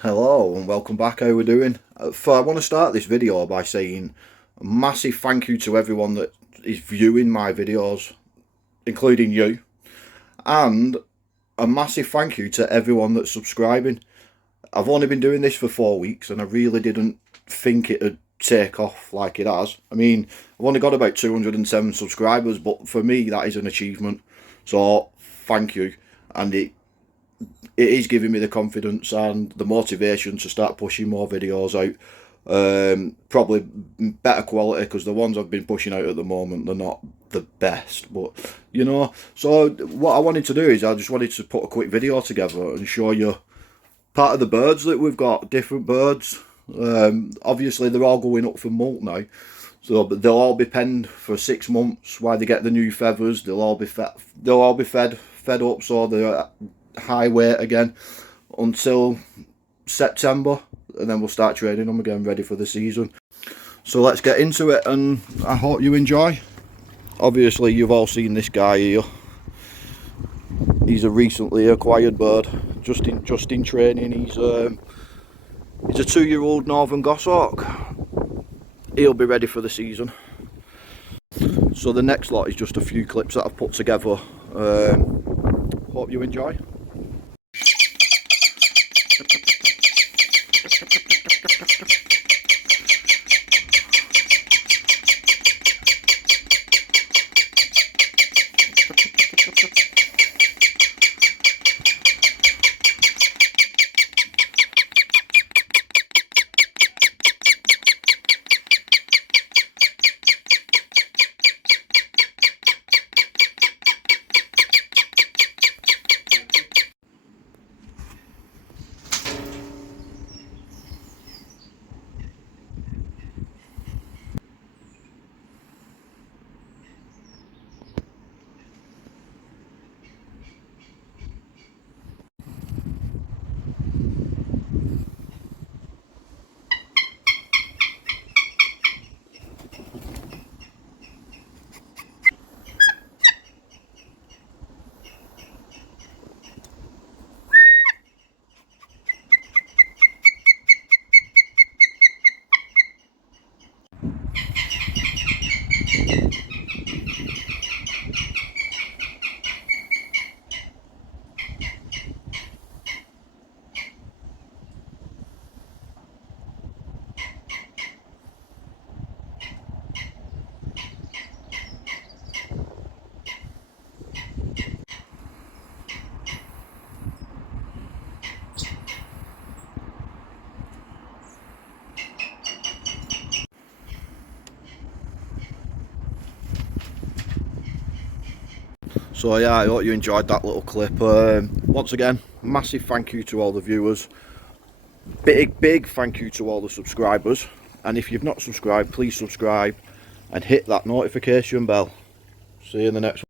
Hello and welcome back. How we doing? I want to start this video by saying a massive thank you to everyone that is viewing my videos, including you, and a massive thank you to everyone that's subscribing. I've only been doing this for 4 weeks and I really didn't think it would take off like it has. I mean, I've only got about 207 subscribers, but for me that is an achievement, so thank you. And it is giving me the confidence and the motivation to start pushing more videos out. Probably better quality, because the ones I've been pushing out at the moment, they're not the best, but you know. So what I wanted to do is I just wanted to put a quick video together and show you part of the birds that we've got, different birds. Obviously they're all going up for molt now, so but they'll all be penned for 6 months while they get the new feathers. They'll all be fed up, so they're high weight again until September, and then we'll start training them again, ready for the season. So let's get into it, and I hope you enjoy. Obviously you've all seen this guy here. He's a recently acquired bird, just in training. He's a 2-year-old northern goshawk. He'll be ready for the season. So the next lot is just a few clips that I've put together. Hope you enjoy. So yeah, I hope you enjoyed that little clip. Once again, massive thank you to all the viewers. Big thank you to all the subscribers. And if you've not subscribed, please subscribe and hit that notification bell. See you in the next one.